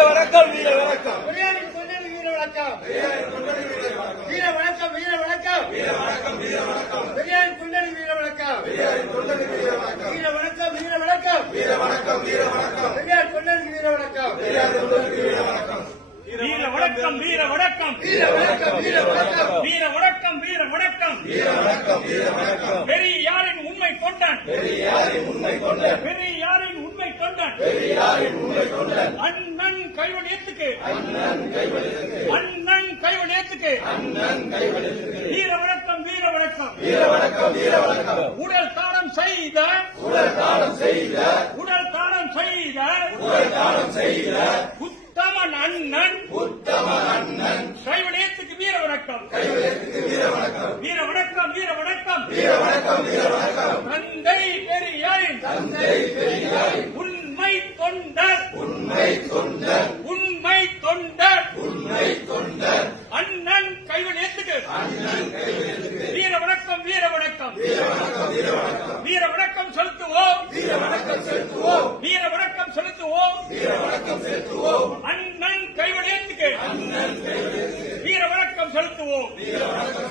வணக்கம் வீர வணக்கம் பிரியாணி கொண்டது வீர வணக்கம் வீர வணக்கம் வீர வணக்கம் வீர வணக்கம் வீர வணக்கம் பிரியாணி கொண்டது வீர வணக்கம் வீர வணக்கம் வீர வணக்கம் வீர வணக்கம் வீர வணக்கம் பிரியாணி கொண்டது வீர வணக்கம் வீர வணக்கம் வீர வணக்கம் வீர வணக்கம் வீர வணக்கம் வீர வணக்கம் வீர வணக்கம் வீர வணக்கம் வீர வணக்கம் வீர வணக்கம் பெரியாரின் உண்மை கொண்டான் பெரியாரின் உண்மை கொண்டன் பெரியாரின் உண்மை கொண்டான் பெரியாரின் உண்மை கொண்டன் அண்ணன் கைவழியத்துக்கு அண்ணன் கைவலிற்கு அண்ணன் கைவழியத்துக்கு அண்ணன் கைவலிற்கு வீர வணக்கம் வீர வணக்கம் வீர வணக்கம் வீர வணக்கம் உடல் தானம் செய்த உடல் தானம் செய்த உடல் தானம் செய்த உடல் தானம் செய்த உத்தமன் அண்ணன் உத்தம அண்ணன் கைவழியத்துக்கு வீர வணக்கம் கைவலிற்கு வீர வணக்கம் வீர வணக்கம் வீர வணக்கம் வீர வணக்கம் வீர வணக்கம் தந்தை பெரியாரின் தந்தை பெரியாரின் உண்மை தொண்டர் உண்மை தொண்டன் உண்மை தொண்டர் உண்மை தொண்டன் அண்ணன் கைவழியத்துக்கு அண்ணன் கைவலிற்கு வீர வணக்கம் வீர வணக்கம் வீர வணக்கம் வீர வணக்கம் வீர வணக்கம் செலுத்துவோம் வீர வணக்கம் செலுத்துவோம் வீர வணக்கம் செலுத்துவோம் வீர வணக்கம் செலுத்துவோம் அண்ணன் கைவழியத்துக்கு அண்ணன் கைவலிற்கு வீர வணக்கம் செலுத்துவோம் வீர வணக்கம்